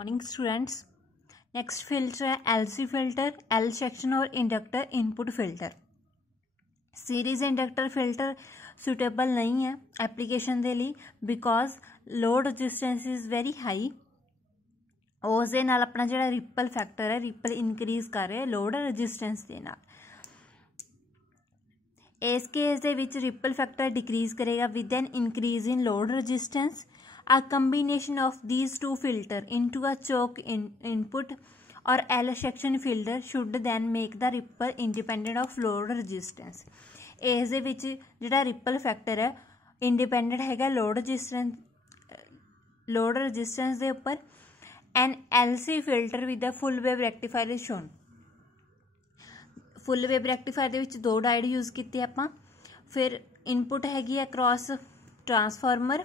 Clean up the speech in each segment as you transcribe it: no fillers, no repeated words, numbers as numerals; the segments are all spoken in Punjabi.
Morning students. नेक्स्ट फिल्टर है एलसी फिल्टर, एल सेक्शन और inductor input filter. Series inductor filter suitable नहीं है एप्लीकेशन के लिए because load resistance is very high. उस दे नाल अपना जिहड़ा रिपल फैक्टर है रिपल इनक्रीज कर रहा है लोड रजिस्टेंस के नाल। इस केस दे विच रिपल फैक्टर डिक्रीज करेगा with an increase in load resistance. A combination of these two filter into a choke input or L section filter should then make the ripple independent of load resistance। इस दे विच जिहड़ा रिपल फैक्टर है इंडिपेंडेंट हैगा लोड रजिस्टेंस दे उपर। An LC filter with a full wave rectifier is shown. Full wave rectifier दे विच दो डायोड यूज़ कीते आपां। फिर इनपुट हैगी है across transformer,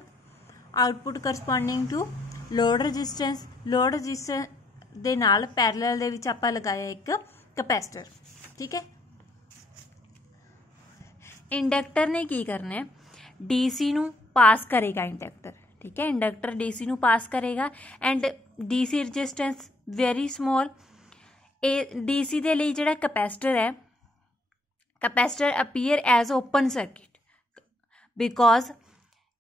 output corresponding to load resistance. Load resistance दे नाल पैरेलल दे विच आपां लगाया एक कैपेसिटर। ठीक है, इंडक्टर ने की करना है डीसी नू पास करेगा इंडक्टर। ठीक है, इंडक्टर डीसी नू पास करेगा and DC resistance very small. DC दे लई जिहड़ा कैपेसिटर है capacitor appear as open circuit because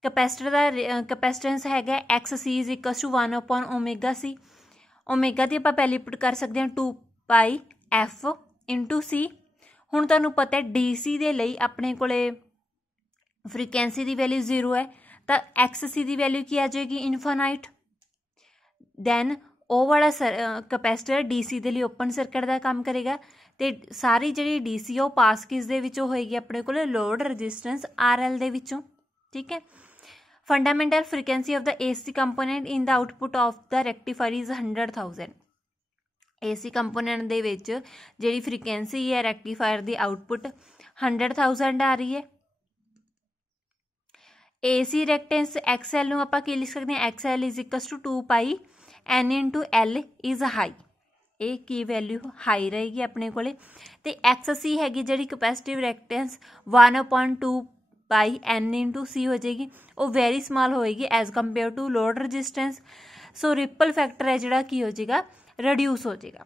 capacitor का कैपेसिटेंस हैगा X C is equal to 1/ओमेगा सी। ओमेगा की आप वैल्यू पुट कर सकते हैं 2πf इंटू सी। हुण तुहानूं पता है डी सी दे लई अपने कोले फ्रीकुएंसी की वैल्यू 0 है तो एक्स सी की वैल्यू की आ जाएगी इनफाइनाइट। दैन वो वाला कैपेसिटर डी सी के लिए ओपन सर्किट का काम करेगा तो सारी जी डी सी है पास किस दे विचों होएगी अपने को लोड रजिस्टेंस RL दे विचों। ठीक है, fundamental frequency of the AC component in the output of the rectifier is 100,000। AC component दे विच जिहड़ी फ्रीकुएंसी है रेक्टिफायर दी आउटपुट 100,000 आ रही है। AC रेक्टेंस XL नूं आपां की लिख सकते हैं XL is equal to 2πN into L is high. ये की वैल्यू हाई रहेगी अपने कोले ते XC हैगी जिहड़ी कैपेसिटिव रेक्टेंस 1/2πN इंटू सी हो जाएगी वो वेरी स्मॉल होएगी as compared to load resistance. So ripple factor है जिहड़ा की हो जाएगा रिड्यूस हो जाएगा।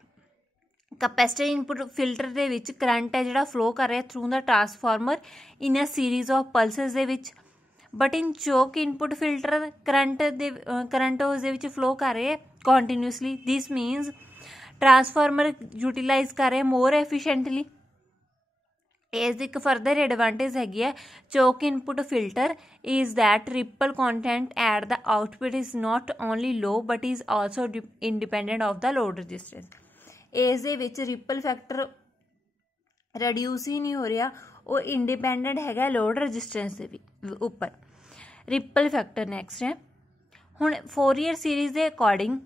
कैपेसिटर इनपुट फिल्टर दे विच करंट है जिहड़ा फ्लो कर रहा है through the transformer in a series of pulses दे विच। But in choke input filter current उस दे विच फ्लो कर रहे हैं continuously. This means transformer utilise कर रहे हैं मोर एफिशिएंटली। इस एक फर्दर एडवांटेज हैगी है choke input filter is that ripple content at the output is not only low but is also independent of the load resistance. इस दे विच रिपल फैक्टर रिड्यूस ही नहीं हो रहा वो इंडिपेंडेंट हैगा लोड रजिस्टेंस के उपर। रिपल फैक्टर नैक्सट है हुण फोरियर सीरीज के अकॉर्डिंग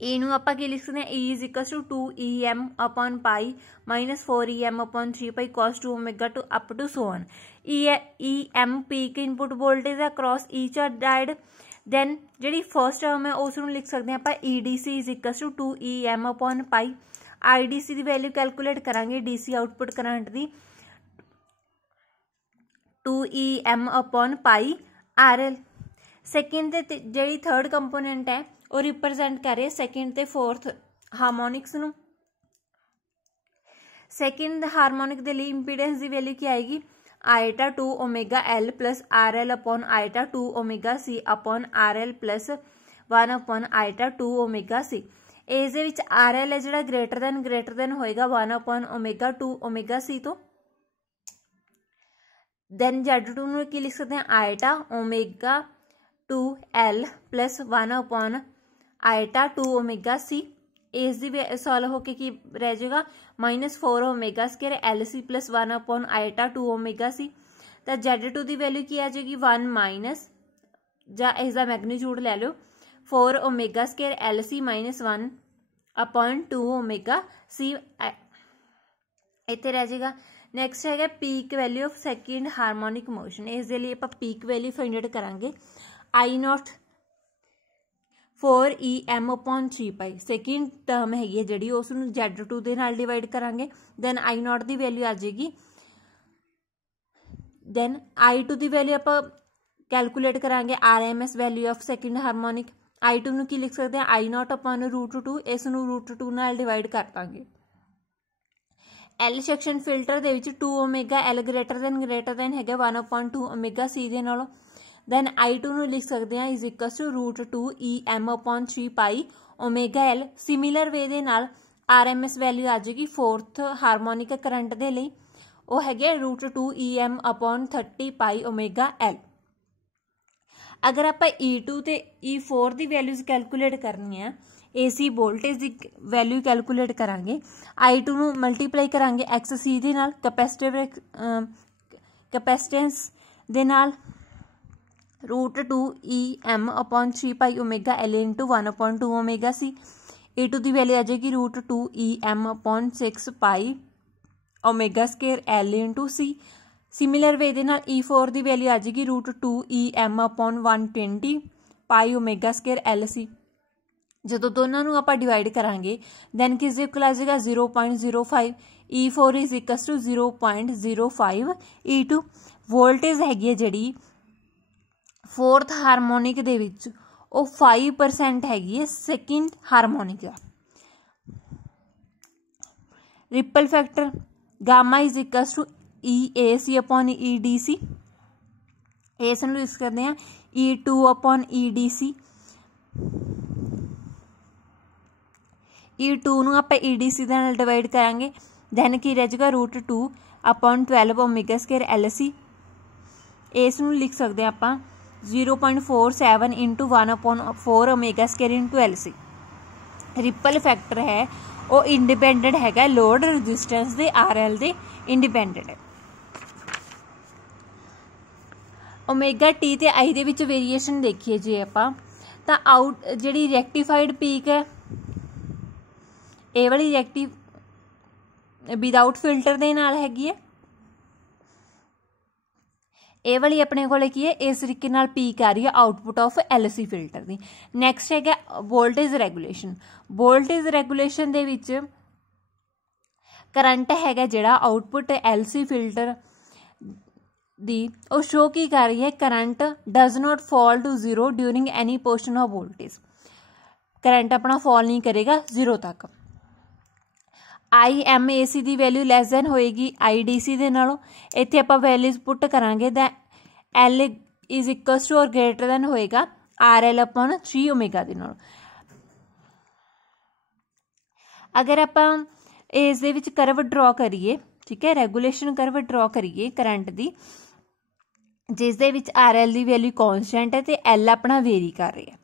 ए नूं आपां की लिख सकते हैं E is equal to 2em/π minus 4em/3π cos 2ω to up to so on. EM peak input voltage है क्रॉस ईच डायोड। दैन जिहड़ी फर्स्ट टर्म है उस नूं लिख सकते हैं आपां EDC is equal to 2em/π। IDC की वैल्यू कैलकुलेट करांगे DC आउटपुट करंट की 2em/π RL। सैकेंड ते जिहड़ी थर्ड कंपोनेंट है वो रिप्रजेंट कर रहे सैकेंड ते फोर्थ हारमोनिक्स नूं। सैकेंड हारमोनिक के लिए इंपीडेंस की वैल्यू क्या आएगी i/2ωL plus RL/i/2ωC upon RL plus 1/i/2ωC। इस दे विच RL है जिहड़ा ग्रेटर दैन होएगा 1/2ωC तो। दैन Z2 नूं की लिख सकते हैं i/2L प्लस 1/i/2ωC। इस दी सॉल्व होके की रह जाएगा -4ω² LC प्लस 1/i/2ωC। तो Z2 की वैल्यू की आ जाएगी 1 माइनस या इसका मैग्नीट्यूड ले लो 4ω² LC माइनस 1/2ωC इत्थे रह जाएगा। नैक्सट है peak value of second harmonic motion. इस दे लिए आप पीक वैल्यू फाइंड आउट करांगे I0 4em/3π। सैकेंड टर्म हैगी जी उसनूं Z2 दे नाल डिवाइड करांगे दैन I0 की वैल्यू आ जाएगी। दैन I2 की वैल्यू आप कैलकुलेट करांगे RMS value of second harmonic I2 ਨੂੰ ਕੀ ਲਿਖ ਸਕਦੇ ਹਾਂ I0 upon √2, ਇਸ ਨੂੰ √2 ਨਾਲ ਡਿਵਾਈਡ ਕਰ ਦਾਂਗੇ। L ਸੈਕਸ਼ਨ ਫਿਲਟਰ ਦੇ ਵਿੱਚ 2 ਓਮੇਗਾ L ਗ੍ਰੇਟਰ ਦੈਨ ਹੈਗਾ 1/2 ਓਮੇਗਾ C ਦੇ ਨਾਲੋਂ। ਦੈਨ I2 ਨੂੰ ਲਿਖ ਸਕਦੇ ਹਾਂ is equal to √2 EM upon 3 pi omega L। Similar way ਦੇ ਨਾਲ RMS ਵੈਲਿਊ ਆ ਜਾਏਗੀ 4th ਹਾਰਮੋਨਿਕ ਕਰੰਟ ਦੇ ਲਈ, ਉਹ ਹੈਗੇ √2 EM upon 30 ਪਾਈ ਓਮੇਗਾ L। अगर आप E2 ਤੇ E4 ਦੀ ਵੈਲਿਊਜ਼ ਕੈਲਕੂਲੇਟ ਕਰਨੀ ਹੈ, AC ਵੋਲਟੇਜ ਦੀ ਵੈਲਿਊ ਕੈਲਕੂਲੇਟ ਕਰਾਂਗੇ। I2 ਨੂੰ ਮਲਟੀਪਲਾਈ ਕਰਾਂਗੇ XC ਦੇ ਨਾਲ, ਕੈਪੈਸਿਟੈਂਸ ਦੇ ਨਾਲ √2 EM upon 3 pi omega L into 1/2 omega C। E2 ਦੀ ਵੈਲਿਊ ਆ ਜਾਏਗੀ √2 EM upon 6 pi omega square L into C। Similar way ਦੇ ਨਾਲ E4 ਦੀ ਵੈਲਿਊ ਆ ਜਾਏਗੀ √2 EM upon 120 ਪਾਈ ਓਮੇਗਾ ਸਕੁਏਅਰ LC। ਜਦੋਂ ਦੋਨਾਂ ਨੂੰ ਆਪਾਂ ਡਿਵਾਈਡ ਕਰਾਂਗੇ ਦੈਨ ਕਿਸ ਦੇ ਇਕੁਅਲ ਆ ਜਾਏਗਾ 0.05। E4 is equal to 0.05 E2। Voltage ਹੈਗੀ ਹੈ ਜਿਹੜੀ 4th ਹਾਰਮੋਨਿਕ ਦੇ ਵਿੱਚ ਉਹ 5% ਹੈਗੀ ਹੈ ਸੈਕਿੰਡ ਹਾਰਮੋਨਿਕ ਦਾ। Ripple factor gamma is equal to EAC upon EDC। ਇਸ ਨੂੰ ਲਿਖ ਸਕਦੇ ਹਾਂ E2 upon EDC। E2 ਨੂੰ ਆਪਾਂ EDC ਦੇ ਨਾਲ ਡਿਵਾਈਡ ਕਰਾਂਗੇ ਦੈਨ ਕੀ ਰਹਿ ਜਾਏਗਾ √2 upon 12 ਓਮੇਗਾ ਸਕੁਏਅਰ LC। ਇਸ ਨੂੰ ਲਿਖ ਸਕਦੇ ਹਾਂ ਆਪਾਂ 0.47 into 1/4 omega square into LC। Ripple factor ਹੈ ਉਹ ਇੰਡੀਪੈਂਡੈਂਟ ਹੈਗਾ ਲੋਡ ਰਜਿਸਟੈਂਸ ਦੇ RL ਦੇ ਇੰਡੀਪੈਂਡੈਂਟ ਹੈ। ਓਮੇਗਾ T ਤੇ I ਦੇ ਵਿੱਚ ਵੇਰੀਏਸ਼ਨ ਦੇਖੀਏ ਜੇ ਆਪਾਂ ਤਾਂ ਆਊਟ ਜਿਹੜੀ ਰੈਕਟੀਫਾਈਡ ਪੀਕ ਹੈ ਇਹ ਵਾਲੀ ਰੈਕਟੀ ਵਿਦਆਊਟ ਫਿਲਟਰ ਦੇ ਨਾਲ ਹੈਗੀ ਹੈ, ਇਹ ਵਾਲੀ ਆਪਣੇ ਕੋਲੇ ਕੀ ਹੈ ਇਸ ਤਰੀਕੇ ਨਾਲ ਪੀਕ ਆ ਰਹੀ ਹੈ output of LC filter the. Next ਹੈਗਾ ਵੋਲਟੇਜ ਰੈਗੂਲੇਸ਼ਨ। ਵੋਲਟੇਜ ਰੈਗੂਲੇਸ਼ਨ ਦੇ ਵਿੱਚ ਕਰੰਟ ਹੈਗਾ ਜਿਹੜਾ ਆਊਟਪੁੱਟ LC ਫਿਲਟਰ ਦੀ ਉਹ ਸ਼ੋ ਕੀ ਕਰ ਰਹੀ ਹੈ current does not fall to 0 during any portion of voltage. Current ਆਪਣਾ ਫਾਲ ਨਹੀਂ ਕਰੇਗਾ 0 ਤੱਕ। IMAC ਦੀ ਵੈਲਿਊ ਲੈਸ ਦੈਨ ਹੋਏਗੀ IDC ਦੇ ਨਾਲੋਂ। ਇੱਥੇ ਆਪਾਂ ਵੈਲਿਊਜ਼ ਪੁੱਟ ਕਰਾਂਗੇ ਤਾਂ L ਇਜ਼ ਇਕੁਅਲ ਟੂ ਔਰ ਗ੍ਰੇਟਰ ਦੈਨ ਹੋਏਗਾ RL upon 3 ਓਮੇਗਾ ਦੇ ਨਾਲ। ਅਗਰ ਆਪਾਂ ਇਸ ਦੇ ਵਿੱਚ ਕਰਵ ਡਰਾ ਕਰੀਏ, ਠੀਕ ਹੈ, ਰੈਗੂਲੇਸ਼ਨ ਕਰਵ ਡਰਾ ਕਰੀਏ ਕਰੰਟ ਦੀ ਜਿਸ ਦੇ ਵਿੱਚ RL ਦੀ ਵੈਲਿਊ ਕੌਨਸਟੈਂਟ ਹੈ ਤੇ L ਆਪਣਾ ਵੇਰੀ ਕਰ ਰਿਹਾ।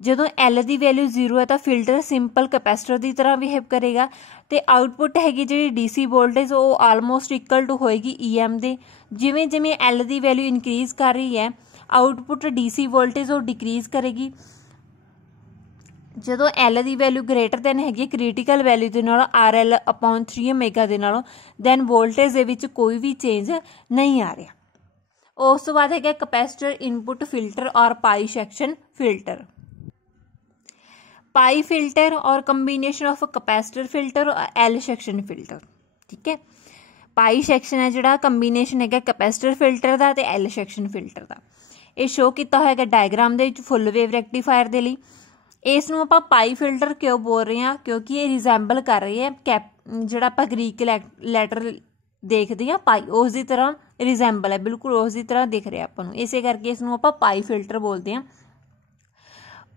ਜਦੋਂ L ਦੀ ਵੈਲਿਊ 0 ਹੈ ਤਾਂ ਫਿਲਟਰ ਸਿੰਪਲ ਕੈਪੈਸਿਟਰ ਦੀ ਤਰ੍ਹਾਂ ਬਿਹੇਵ ਕਰੇਗਾ ਤੇ ਆਊਟਪੁੱਟ ਹੈਗੀ ਜਿਹੜੀ DC ਵੋਲਟੇਜ ਉਹ ਆਲਮੋਸਟ ਇਕੁਅਲ ਟੂ ਹੋਏਗੀ EM ਦੇ। ਜਿਵੇਂ ਜਿਵੇਂ L ਦੀ ਵੈਲਿਊ ਇਨਕਰੀਜ਼ ਕਰ ਰਹੀ ਹੈ ਆਊਟਪੁੱਟ DC ਵੋਲਟੇਜ ਉਹ ਡਿਕਰੀਜ਼ ਕਰੇਗੀ। ਜਦੋਂ L ਦੀ ਵੈਲਿਊ ਗ੍ਰੇਟਰ ਦੈਨ ਹੈਗੀ ਕ੍ਰਿਟੀਕਲ ਵੈਲਿਊ ਦੇ ਨਾਲੋਂ RL upon 3 ਓਮੇਗਾ ਦੇ ਨਾਲੋਂ ਦੈਨ ਵੋਲਟੇਜ ਦੇ ਵਿੱਚ ਕੋਈ ਵੀ ਚੇਂਜ ਨਹੀਂ ਆ ਰਿਹਾ। ਉਸ ਤੋਂ ਬਾਅਦ ਹੈਗਾ ਕੈਪੈਸਿਟਰ ਇਨਪੁੱਟ ਫਿਲਟਰ ਔਰ ਪਾਈ ਸੈਕਸ਼ਨ ਫਿਲਟਰ। पाई फिल्टर और कंबीनेशन ऑफ कैपेसिटर फिल्टर और L सैक्शन फिल्टर, ठीक है। पाई सैक्शन है जिहड़ा कंबीनेशन है कैपेसिटर फिल्टर का ते L सैक्शन फिल्टर का। ये शो किया होया डायग्राम दे विच फुल वेव रैक्टीफायर दे लई। इस नूं आपां पाई फिल्टर क्यों बोल रहे हैं क्योंकि ये रिजैम्बल कर रही है जिहड़ा आपां ग्रीक लैटर देखते हैं पाई उस दी तरह रिजैम्बल है, बिल्कुल उस दी तरह दिख रहा आपां नूं, इसे करके इस नूं आपां पाई फिल्टर बोलते हैं।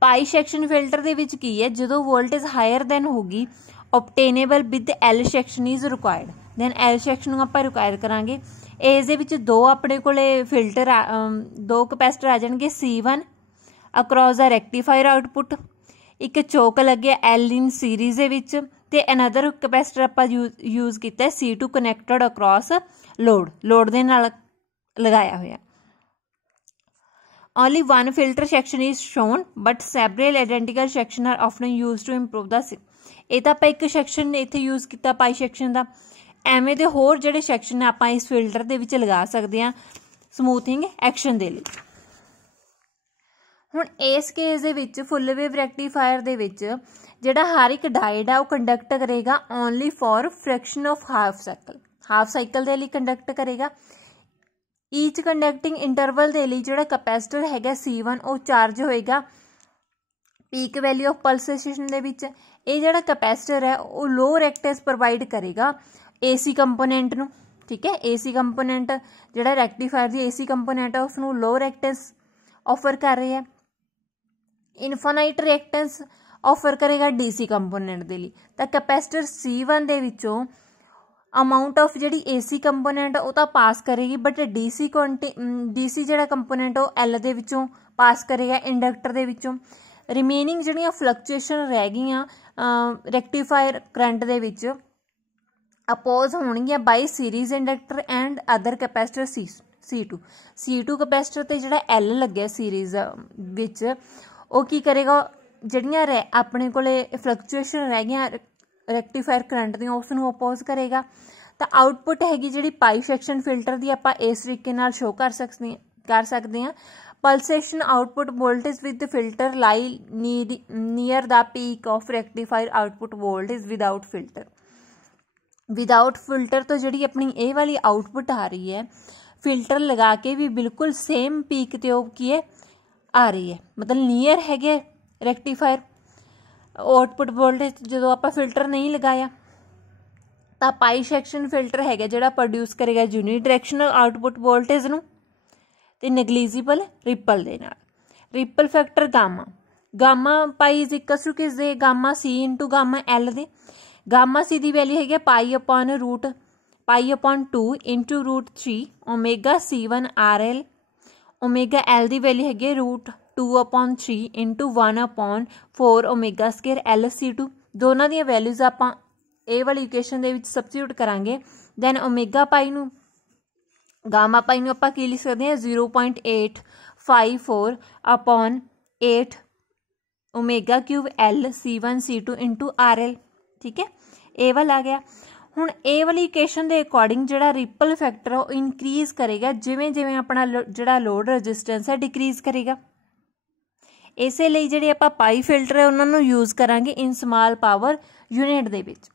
पाई सैक्शन फिल्टर दे विच की है जो वोल्टेज हायर दैन होगी obtainable with L section is required than L section आप रिक्वायर करांगे। इस दे विच दो अपने कोले फिल्टर दो कैपेसिटर आ जाएंगे C1 across the rectifier output, एक चोक लगे L इन सीरीज दे विच ते अनदर कैपेसिटर आप यूज किया C2 कनैक्टेड अक्रॉस लोड दे नाल लगाया होया। Only one filter section is shown, but several identical sections are often used to improve the ਇਹ ਤਾਂ ਆਪਾਂ ਇੱਕ ਸੈਕਸ਼ਨ ਇੱਥੇ ਯੂਜ਼ ਕੀਤਾ ਪਾਈ ਸੈਕਸ਼ਨ ਦਾ, ਐਵੇਂ ਦੇ ਹੋਰ ਜਿਹੜੇ ਸੈਕਸ਼ਨ ਨੇ ਆਪਾਂ ਇਸ ਫਿਲਟਰ ਦੇ ਵਿੱਚ ਲਗਾ ਸਕਦੇ ਹਾਂ ਸਮੂਥਿੰਗ ਐਕਸ਼ਨ ਦੇ ਲਈ। ਹੁਣ ਇਸ ਕੇਸ ਦੇ ਵਿੱਚ ਫੁੱਲ ਵੇਵ ਰੈਕਟੀਫਾਇਰ ਦੇ ਵਿੱਚ ਜਿਹੜਾ ਹਰ ਇੱਕ ਡਾਇਡ ਆ ਉਹ ਕੰਡਕਟ ਕਰੇਗਾ only for fraction of half cycle ਦੇ ਲਈ ਕੰਡਕਟ ਕਰੇਗਾ। ਈਚ ਕੰਡਕਟਿੰਗ ਇੰਟਰਵਲ ਦੇ ਲਈ ਜਿਹੜਾ ਕੈਪੈਸਿਟਰ ਹੈਗਾ C1 ਉਹ ਚਾਰਜ ਹੋਏਗਾ ਪੀਕ ਵੈਲਿਊ ਆਫ ਪਲਸੇਸ਼ਨ ਦੇ ਵਿੱਚ ਇਹ ਜਿਹੜਾ ਕੈਪੈਸਿਟਰ ਹੈ ਉਹ ਲੋ ਰੈਕਟੈਂਸ ਪ੍ਰੋਵਾਈਡ ਕਰੇਗਾ ਏਸੀ ਕੰਪੋਨੈਂਟ ਨੂੰ। ਠੀਕ ਹੈ, ਏਸੀ ਕੰਪੋਨੈਂਟ ਜਿਹੜਾ ਰੈਕਟੀਫਾਇਰ ਦੀ ਏਸੀ ਕੰਪੋਨੈਂਟ ਹੈ ਉਸਨੂੰ ਲੋ ਰੈਕਟੈਂਸ ਆਫਰ ਕਰ ਰਿਹਾ ਹੈ। ਇਨਫਾਈਨਾਈਟ ਰਿਐਕਟੈਂਸ ਆਫਰ ਕਰੇਗਾ ਡੀਸੀ ਕੰਪੋਨੈਂਟ ਦੇ ਲਈ। ਤਾਂ ਕੈਪੈਸਿਟਰ C1 ਦੇ ਵਿੱਚੋਂ ਅਮਾਊਂਟ ਆਫ ਜਿਹੜੀ ਏਸੀ ਕੰਪੋਨੈਂਟ ਉਹ ਤਾਂ ਪਾਸ ਕਰੇਗੀ, ਬਟ ਡੀਸੀ ਜਿਹੜਾ ਕੰਪੋਨੈਂਟ ਉਹ ਐਲ ਦੇ ਵਿੱਚੋਂ ਪਾਸ ਕਰੇਗਾ ਇੰਡਕਟਰ ਦੇ ਵਿੱਚੋਂ। ਰਿਮੇਨਿੰਗ ਜਿਹੜੀਆਂ ਫਲਕਚੁਏਸ਼ਨ ਰਹਿ ਗਈਆਂ ਰੈਕਟੀਫਾਇਰ ਕਰੰਟ ਦੇ ਵਿੱਚ ਅਪੋਜ਼ ਹੋਣਗੀਆਂ by series inductor and other capacitor C2 capacitor ਤੇ ਜਿਹੜਾ ਐਲ ਲੱਗਿਆ ਸੀਰੀਜ਼ ਵਿੱਚ ਉਹ ਕੀ ਕਰੇਗਾ, ਜਿਹੜੀਆਂ ਆਪਣੇ ਕੋਲੇ ਫਲਕਚੁਏਸ਼ਨ ਰਹਿ ਗਈਆਂ ਰੈਕਟੀਫਾਇਰ ਕਰੰਟ ਦੀਆਂ ਉਸ ਨੂੰ ਅਪੋਜ਼ ਕਰੇਗਾ। ਤਾਂ ਆਊਟਪੁੱਟ ਹੈਗੀ ਜਿਹੜੀ ਪਾਈ ਸੈਕਸ਼ਨ ਫਿਲਟਰ ਦੀ ਆਪਾਂ ਇਸ ਤਰੀਕੇ ਨਾਲ ਸ਼ੋ ਕਰ ਸਕਦੇ ਹਾਂ। Pulsation output voltage with filter lie near ਦਾ peak of rectifier output voltage without filter ਤੋਂ ਜਿਹੜੀ ਆਪਣੀ ਇਹ ਵਾਲੀ ਆਊਟਪੁੱਟ ਆ ਰਹੀ ਹੈ ਫਿਲਟਰ ਲਗਾ ਕੇ ਵੀ ਬਿਲਕੁਲ ਸੇਮ ਪੀਕ ਤੇ ਉਹ ਕੀ ਹੈ ਆ ਰਹੀ ਹੈ, ਮਤਲਬ ਨੀਅਰ ਹੈਗੇ ਰੈਕਟੀਫਾਇਰ ਆਊਟਪੁੱਟ ਵੋਲਟੇਜ। ਜਦੋਂ ਆਪਾਂ ਫਿਲਟਰ ਨਹੀਂ ਲਗਾਇਆ ਤਾਂ ਪਾਈ ਸੈਕਸ਼ਨ ਫਿਲਟਰ ਹੈਗਾ ਜਿਹੜਾ ਪ੍ਰੋਡਿਊਸ ਕਰੇਗਾ ਯੂਨੀਡਾਇਰੈਕਸ਼ਨਲ ਆਊਟਪੁੱਟ ਵੋਲਟੇਜ ਨੂੰ ਤੇ ਨੈਗਲੀਜੀਬਲ ਰਿਪਲ ਦੇ ਨਾਲ। Ripple factor gamma pi is equal to ਕਿਸ ਦੇ, gamma C into gamma L ਦੇ। ਗਾਮਾ C ਦੀ ਵੈਲਿਊ ਹੈਗੀ π/2 into √3 omega C1 RL। Omega L ਦੀ ਵੈਲਿਊ ਹੈਗੀ √2/3 ਇੰਟੂ 1/4 ਓਮੇਗਾ ਸਕੁਅਰ LC2। ਦੋਨਾਂ ਦੀਆਂ ਵੈਲਿਊਜ਼ ਆਪਾਂ ਇਹ ਵਾਲੀ ਇਕੁਏਸ਼ਨ ਦੇ ਵਿੱਚ ਸਬਸਟੀਟਿਊਟ ਕਰਾਂਗੇ। ਦੈਨ ਓਮੇਗਾ ਪਾਈ ਨੂੰ ਗਾਮਾ ਪਾਈ ਨੂੰ ਆਪਾਂ ਕੀ ਲਿਖ ਸਕਦੇ ਹਾਂ 0.854/8 omega cube L C1 C2 into RL। ਠੀਕ ਹੈ, ਇਹ ਵਾਲਾ ਆ ਗਿਆ। ਹੁਣ ਇਹ ਵਾਲੀ ਇਕੁਏਸ਼ਨ ਦੇ ਅਕੋਰਡਿੰਗ ਜਿਹੜਾ ਰਿਪਲ ਫੈਕਟਰ ਉਹ ਇਨਕਰੀਜ਼ ਕਰੇਗਾ ਜਿਵੇਂ ਜਿਵੇਂ ਆਪਣਾ ਜਿਹੜਾ ਲੋਡ ਰੈਜ਼ਿਸਟੈਂਸ ਹੈ ਡਿਕਰੀਜ਼ ਕਰੇਗਾ। ਇਸੇ ਲਈ ਜਿਹੜੇ ਆਪਾਂ ਪਾਈ ਫਿਲਟਰ ਹੈ ਉਹਨਾਂ ਨੂੰ ਯੂਜ਼ ਕਰਾਂਗੇ ਇਨ ਸਮਾਲ ਪਾਵਰ ਯੂਨਿਟ ਦੇ ਵਿੱਚ।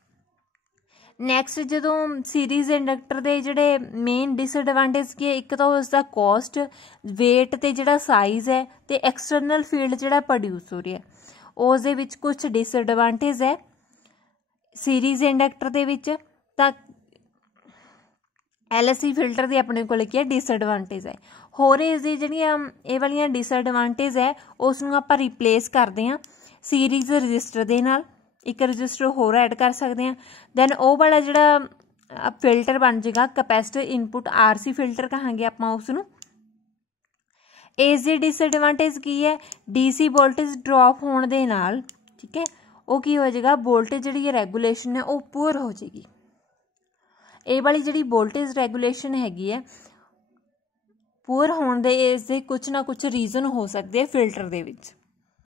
ਨੈਕਸਟ ਜਦੋਂ ਸੀਰੀਜ਼ ਇੰਡਕਟਰ ਦੇ ਜਿਹੜੇ ਮੇਨ ਡਿਸਐਡਵਾਂਟੇਜ ਕੀ ਹੈ, ਇੱਕ ਤਾਂ ਉਸਦਾ ਕੋਸਟ, ਵੇਟ ਤੇ ਜਿਹੜਾ ਸਾਈਜ਼ ਹੈ ਤੇ ਐਕਸਟਰਨਲ ਫੀਲਡ ਜਿਹੜਾ ਪ੍ਰੋਡਿਊਸ ਹੋ ਰਿਹਾ ਉਸ ਦੇ ਵਿੱਚ ਕੁਝ ਡਿਸਐਡਵਾਂਟੇਜ ਹੈ ਸੀਰੀਜ਼ ਇੰਡਕਟਰ ਦੇ ਵਿੱਚ। ਤਾਂ LC ਫਿਲਟਰ ਦੇ ਆਪਣੇ ਕੋਲ ਕੀ ਹੈ ਡਿਸਐਡਵਾਂਟੇਜ ਹੈ। ਹੋਰ ਇਸ ਦੀ ਜਿਹੜੀਆਂ ਇਹ ਵਾਲੀਆਂ ਡਿਸਐਡਵਾਂਟੇਜ ਹੈ ਉਸ ਨੂੰ ਆਪਾਂ ਰਿਪਲੇਸ ਕਰਦੇ ਹਾਂ ਸੀਰੀਜ਼ ਰਜਿਸਟਰ ਦੇ ਨਾਲ, ਇੱਕ ਰਜਿਸਟਰ ਹੋਰ ਐਡ ਕਰ ਸਕਦੇ ਹਾਂ। ਦੈਨ ਉਹ ਵਾਲਾ ਜਿਹੜਾ ਫਿਲਟਰ ਬਣ ਜਾਏਗਾ ਕੈਪੈਸਿਟਰ ਇਨਪੁੱਟ RC ਫਿਲਟਰ ਕਹਾਂਗੇ ਆਪਾਂ ਉਸ ਨੂੰ। ਇਸ ਦੀ ਡਿਸਐਡਵਾਂਟੇਜ ਕੀ ਹੈ, DC ਵੋਲਟੇਜ ਡ੍ਰੌਪ ਹੋਣ ਦੇ ਨਾਲ ਠੀਕ ਹੈ ਉਹ ਕੀ ਹੋ ਜਾਏਗਾ ਵੋਲਟੇਜ ਜਿਹੜੀ ਰੈਗੂਲੇਸ਼ਨ ਹੈ ਉਹ ਪੂਅਰ ਹੋ ਜਾਏਗੀ। ਇਹ ਵਾਲੀ ਜਿਹੜੀ ਵੋਲਟੇਜ ਰੈਗੂਲੇਸ਼ਨ ਹੈਗੀ ਹੈ ਪੂਅਰ ਹੋਣ ਦੇ ਇਸ ਦੇ ਕੁਝ ਨਾ ਕੁਝ ਰੀਜ਼ਨ ਹੋ ਸਕਦੇ ਆ ਫਿਲਟਰ ਦੇ ਵਿੱਚ।